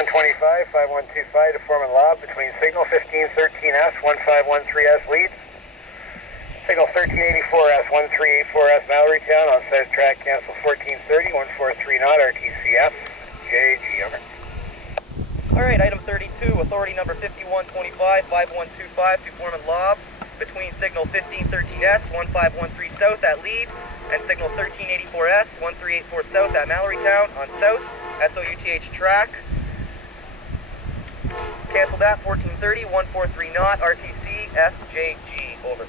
5125, 5125 to form a lob between signal 1513S, 1513S leads. Signal 1384S, 1384S Mallorytown on south track, cancel 1430, 143 knot, RTCF, JG, over. Alright, item 32, authority number 5125, 5125 to form a lob between signal 1513S, 1513 south at lead, and signal 1384S, 1384 south at Mallorytown on south, SOUTH track. Cancel that, 1430, 143 knot, RTC, FJG, over.